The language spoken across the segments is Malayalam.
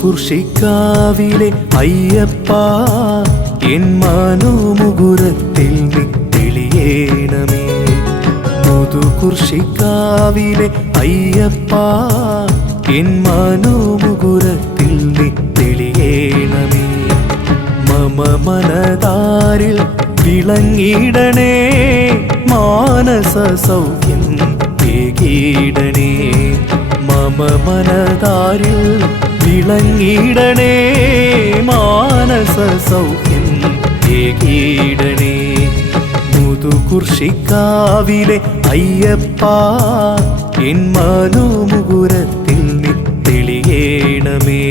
കുർഷിക്കാവിലെ അയ്യപ്പ എൻ മനോമുകുരത്തിൽ നിൽക്കും. തെളിയേണമേ മുതുകുർഷിക്കാവിലെ അയ്യപ്പ എൻ മനോമുകുരത്തിൽ നീ തെളിയേണമേ. മമ മനതാരിൽ വിളങ്ങിടണേ മാനസ സൗഖ്യം ഏകീടണേ മമ മനതാരിൽ വിളങ്ങിടണേ മാനസ സൗഖ്യം ഏകീടണേ മുതുകുർഷിക്കാവിലെ അയ്യപ്പ എൻ മനോമുകുരത്തിൽ മുകുരത്തിൽ തെളിയേണമേ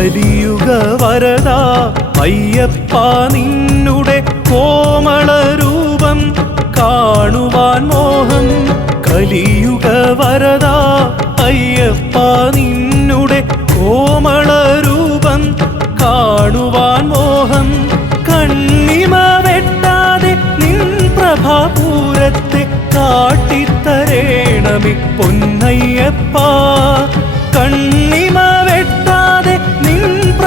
കലിയുഗ വരദ അയ്യപ്പ നിന്നുടെ കോമള രൂപം കാണുവാൻ മോഹം കലിയുഗ വരദ അയ്യപ്പ നിന്നുടെ കോമള രൂപം കാണുവാൻ മോഹം കണ്ണിമ വെട്ടാതെ നിൻ പ്രഭാപൂരത്തെ കാട്ടിത്തരേണമി പൊന്നയ്യപ്പ.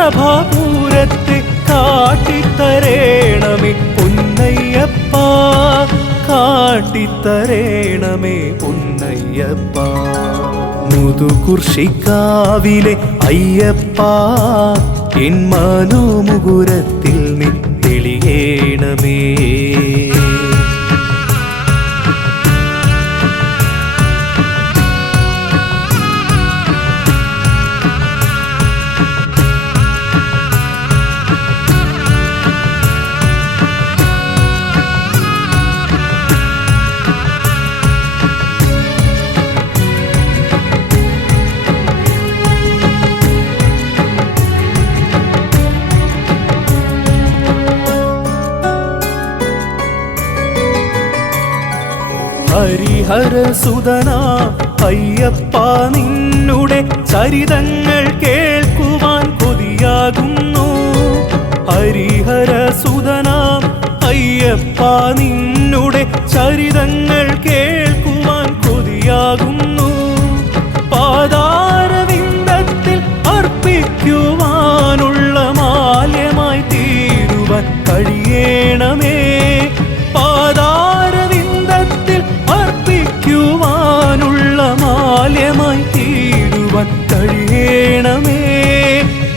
പ്രഭാപൂരത്തെ കാട്ടിത്തരേണമേ പൊന്നയ്യപ്പ. കാട്ടിത്തരേണമേ പൊന്നയ്യപ്പ. മുതുകുർഷിക്കാവിലെ അയ്യപ്പ. എൻ മനോമുകുരത്തിൽ നീ തെളിയേണമേ ഹരിഹര സുതന അയ്യപ്പ നിന്നുടെ ചരിതങ്ങൾ കേൾക്കുവാൻ കൊതിയാകുന്നു. ഹരിഹര സുതന അയ്യപ്പ നിന്നുടെ ചരിതങ്ങൾ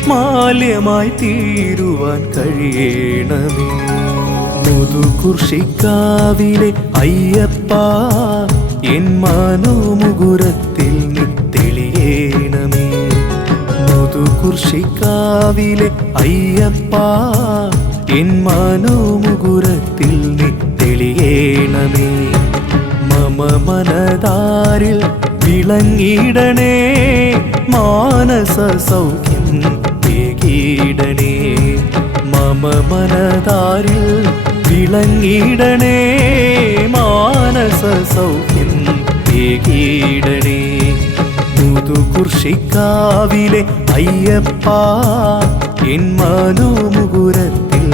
മാല്യമായി തീരുവാൻ കഴിയണമേ. മുതുകുർഷിക്കാവിലെ അയ്യപ്പ എൻ മനോമുകുരത്തിൽ നിത്തെളിയേണമേ. തെളിയേണമേ മുതുകുർഷിക്കാവിലെ അയ്യപ്പ എൻ മനോമുകുരത്തിൽ നിത്തെളിയേണമേ. തെളിയേണമേ മമ മനതാരിൽ വിളങ്ങിടണേ. മാനസ സൗഖ്യം ഏകീടണേ മമ മനതാരിൽ വിളങ്ങിടണേ മാനസ സൗഖ്യം ഏകീടണേ. മുതുകുർഷിക്കാവിലെ അയ്യപ്പ എൻ മനോമുകുരത്തിൽ